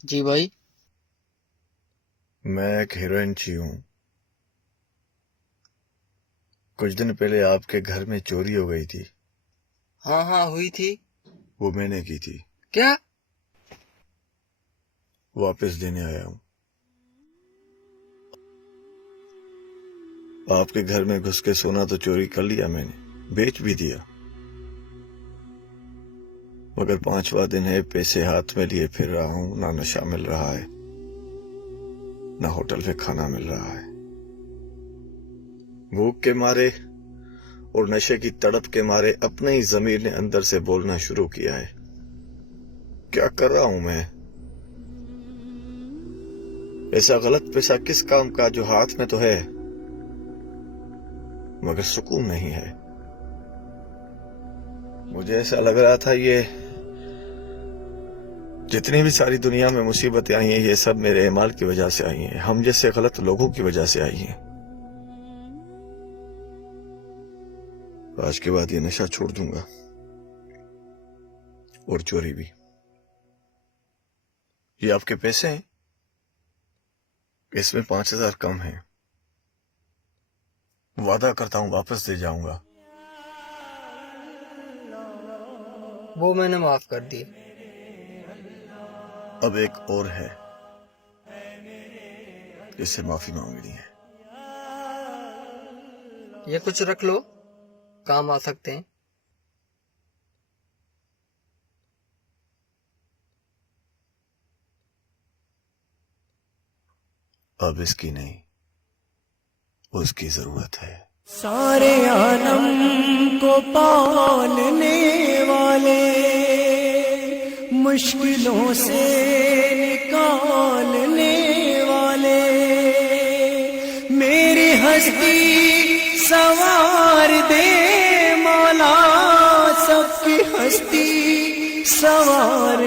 جی بھائی. میں ایک ہیروئنچی ہوں. کچھ دن پہلے آپ کے گھر میں چوری ہو گئی تھی. ہاں ہاں ہوئی تھی. وہ میں نے کی تھی. کیا؟ واپس دینے آیا ہوں. آپ کے گھر میں گھس کے سونا تو چوری کر لیا میں نے، بیچ بھی دیا، مگر 5واں دن ہے، پیسے ہاتھ میں لیے پھر رہا ہوں. نہ نشہ مل رہا ہے، نہ ہوٹل پہ کھانا مل رہا ہے. بھوک کے مارے اور نشے کی تڑپ کے مارے اپنے ہی ضمیر نے اندر سے بولنا شروع کیا ہے، کیا کر رہا ہوں میں؟ ایسا غلط پیسہ کس کام کا جو ہاتھ میں تو ہے مگر سکون نہیں ہے. مجھے ایسا لگ رہا تھا یہ جتنی بھی ساری دنیا میں مصیبتیں آئی ہیں یہ سب میرے اعمال کی وجہ سے آئی ہیں، ہم جیسے غلط لوگوں کی وجہ سے آئی ہیں. آج کے بعد یہ نشہ چھوڑ دوں گا اور چوری بھی. یہ آپ کے پیسے ہیں، اس میں 5000 کم ہیں، وعدہ کرتا ہوں واپس دے جاؤں گا. وہ میں نے معاف کر دی. اب ایک اور ہے جس سے معافی مانگنی ہے. یہ کچھ رکھ لو، کام آ سکتے ہیں. اب اس کی نہیں، اس کی ضرورت ہے. سارے عالم کو پالنے والے، مشکلوں سے نکالنے والے، میری ہستی سوار دے مولا، سب کی ہستی سوار